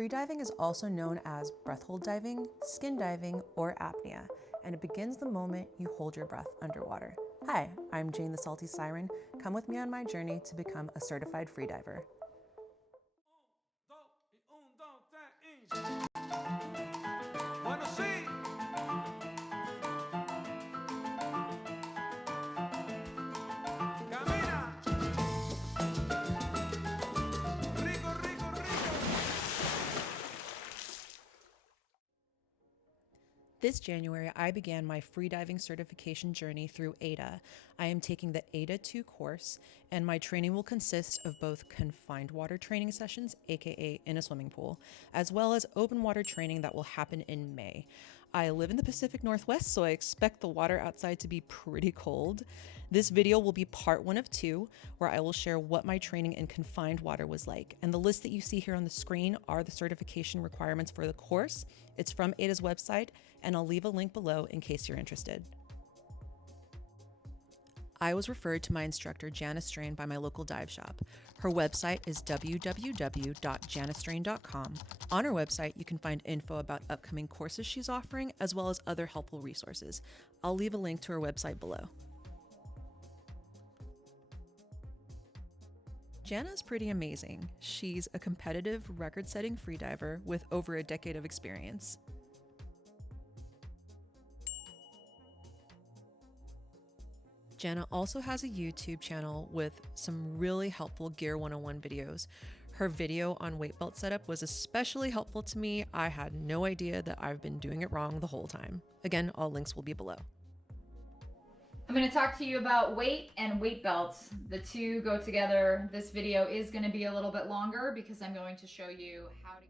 Freediving is also known as breath hold diving, skin diving, or apnea, and it begins the moment you hold your breath underwater. Hi, I'm Jane the Salty Siren. Come with me on my journey to become a certified freediver. Bueno, sí. Camina. Rico, rico, rico. This January, I began my freediving certification journey through AIDA. I am taking the AIDA 2 course, and my training will consist of both confined water training sessions, aka in a swimming pool, as well as open water training that will happen in May. I live in the Pacific Northwest, so I expect the water outside to be pretty cold. This video will be part 1 of 2, where I will share what my training in confined water was like. And the list that you see here on the screen are the certification requirements for the course. It's from AIDA's website, and I'll leave a link below in case you're interested. I was referred to my instructor, Jana Strain, by my local dive shop. Her website is www.janastrain.com. On her website, you can find info about upcoming courses she's offering, as well as other helpful resources. I'll leave a link to her website below. Jana is pretty amazing. She's a competitive, record-setting freediver with over a decade of experience. Jana also has a YouTube channel with some really helpful Gear 101 videos. Her video on weight belt setup was especially helpful to me. I had no idea that I've been doing it wrong the whole time. Again, all links will be below. I'm going to talk to you about weight and weight belts. The two go together. This video is going to be a little bit longer because I'm going to show you how to...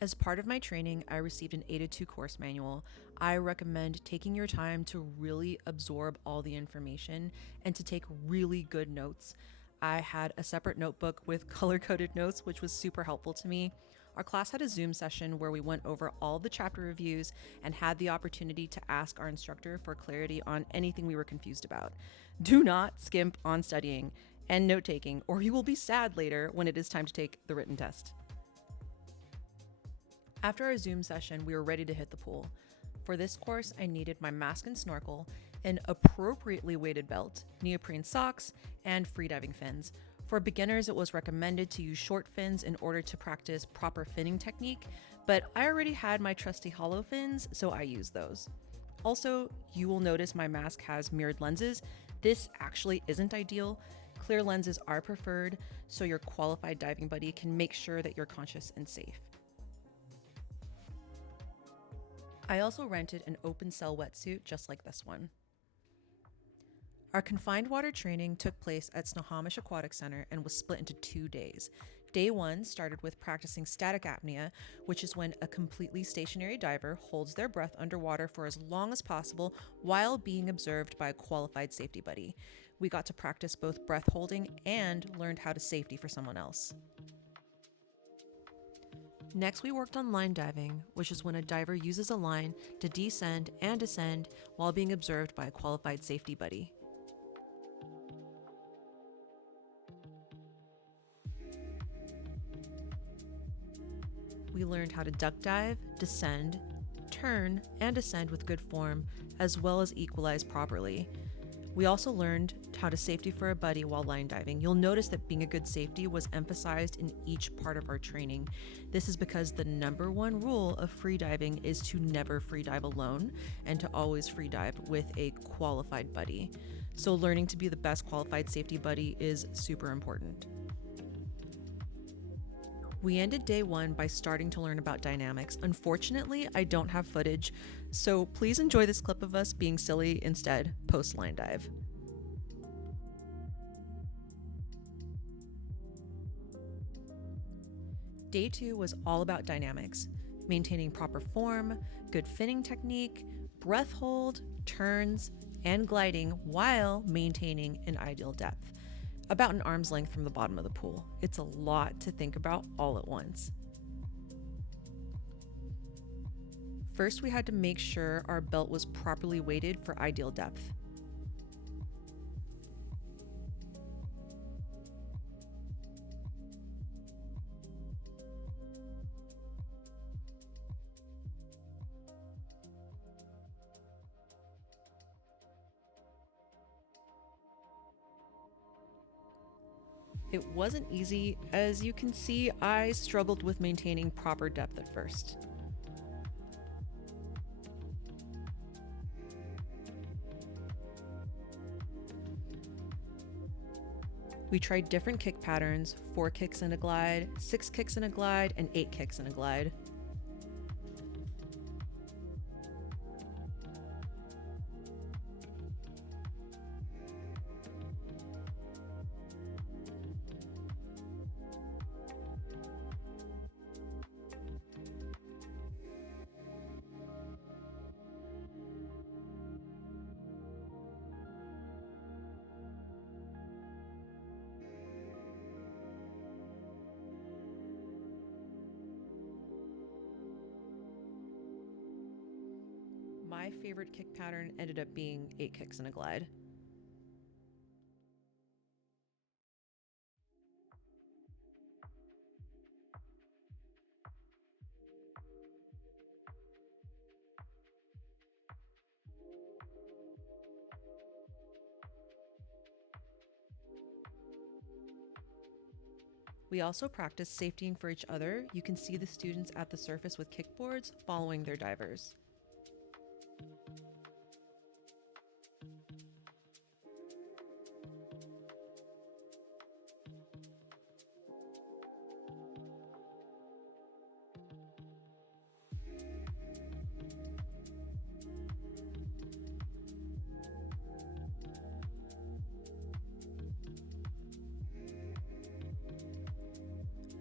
As part of my training, I received an AIDA 2 course manual. I recommend taking your time to really absorb all the information and to take really good notes. I had a separate notebook with color-coded notes, which was super helpful to me. Our class had a Zoom session where we went over all the chapter reviews and had the opportunity to ask our instructor for clarity on anything we were confused about. Do not skimp on studying and note-taking, or you will be sad later when it is time to take the written test. After our Zoom session, we were ready to hit the pool. For this course, I needed my mask and snorkel, an appropriately weighted belt, neoprene socks, and freediving fins. For beginners, it was recommended to use short fins in order to practice proper finning technique, but I already had my trusty hollow fins, so I used those. Also, you will notice my mask has mirrored lenses. This actually isn't ideal. Clear lenses are preferred, so your qualified diving buddy can make sure that you're conscious and safe. I also rented an open cell wetsuit just like this one. Our confined water training took place at Snohomish Aquatic Center and was split into 2 days. Day 1 started with practicing static apnea, which is when a completely stationary diver holds their breath underwater for as long as possible while being observed by a qualified safety buddy. We got to practice both breath holding and learned how to safety for someone else. Next, we worked on line diving, which is when a diver uses a line to descend and ascend while being observed by a qualified safety buddy. We learned how to duck dive, descend, turn, and ascend with good form, as well as equalize properly. We also learned how to safety for a buddy while line diving. You'll notice that being a good safety was emphasized in each part of our training. This is because the number 1 rule of freediving is to never freedive alone and to always freedive with a qualified buddy. So learning to be the best qualified safety buddy is super important. We ended day 1 by starting to learn about dynamics. Unfortunately, I don't have footage, so please enjoy this clip of us being silly instead post-line dive. Day 2 was all about dynamics, maintaining proper form, good finning technique, breath hold, turns, and gliding while maintaining an ideal depth. About an arm's length from the bottom of the pool. It's a lot to think about all at once. First, we had to make sure our belt was properly weighted for ideal depth. It wasn't easy. As you can see, I struggled with maintaining proper depth at first. We tried different kick patterns, 4 kicks in a glide, 6 kicks in a glide, and 8 kicks in a glide. My favorite kick pattern ended up being 8 kicks in a glide. We also practiced safetying for each other. You can see the students at the surface with kickboards following their divers.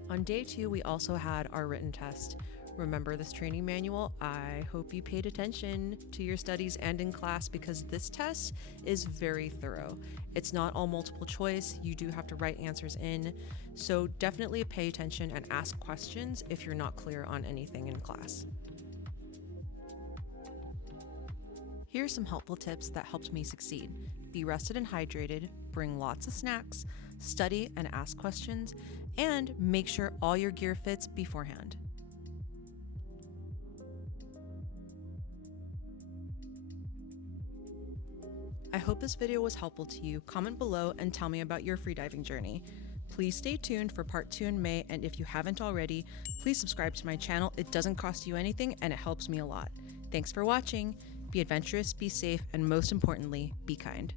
On day 2, we also had our written test. Remember this training manual? I hope you paid attention to your studies and in class because this test is very thorough. It's not all multiple choice. You do have to write answers in. So definitely pay attention and ask questions if you're not clear on anything in class. Here are some helpful tips that helped me succeed. Be rested and hydrated, bring lots of snacks, study and ask questions, and make sure all your gear fits beforehand. I hope this video was helpful to you. Comment below and tell me about your freediving journey. Please stay tuned for part 2 in May, and if you haven't already, please subscribe to my channel. It doesn't cost you anything and it helps me a lot. Thanks for watching. Be adventurous, be safe, and most importantly, be kind.